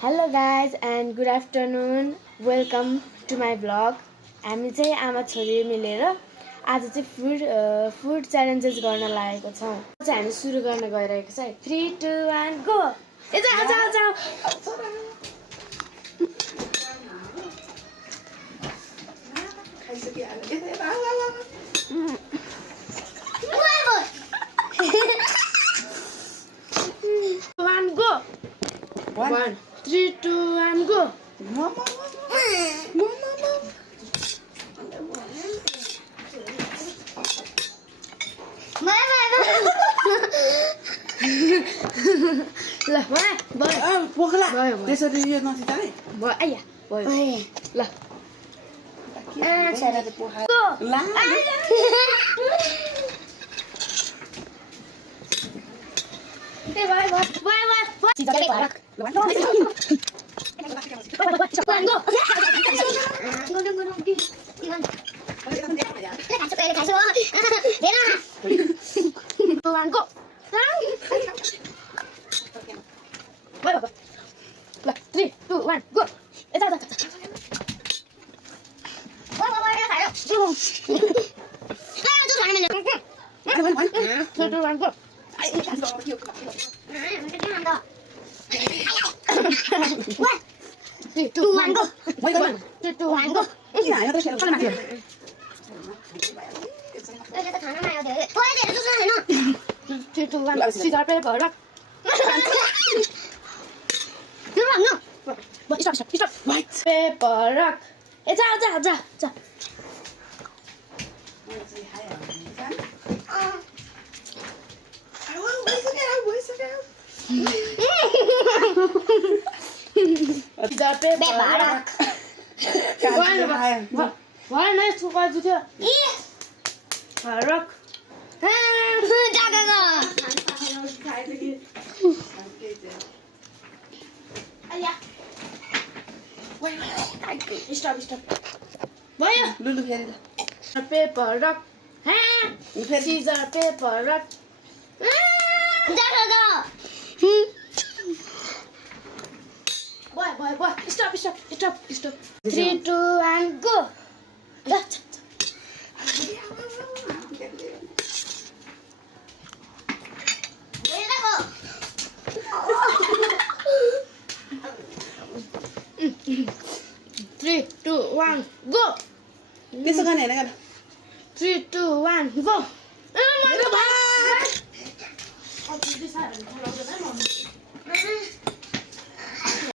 Hello guys and good afternoon. Welcome to my vlog. हामी चाहिँ आमा छोरी मिलेर आज चाहिँ फुड च्यालेन्जेस गर्न लागेको छौं। चाहिँ हामी सुरु गर्न गइरहेको छ। 3 2 1 गो। ए जा जा जा। One go. 1 3 2 1 go. Mama. ल भयो पोखला त्यसरी यो नसिताले भयो आइया भयो ल छोरा पोखा ला ए भयो चिजले भरक go. Lah, 3 2 1 go. Eh, tak. Wah, ayo. Ayo, tuh mana mana. 3 2 1 go. Ayo, kasih aku. Jangan dong. 3 2 1 go. 3 2 1 go. Ini ayo terus kalau mati. Kita खाना ना आयो दे. थोड़ा देर तो सुन ना. 3 2 1 सीधा pay भरक. Stop. White paper rock. जा. Scissor paper rock. Why nice to watch it? Rock. Stop. Why? Lulu फेरि Paper rock. Scissor paper rock. Boy. Stop. 3 2 1 go. Left. Three, 2, 1, go. त्यसो गर्ने हैन गर्न 3 2 1 go.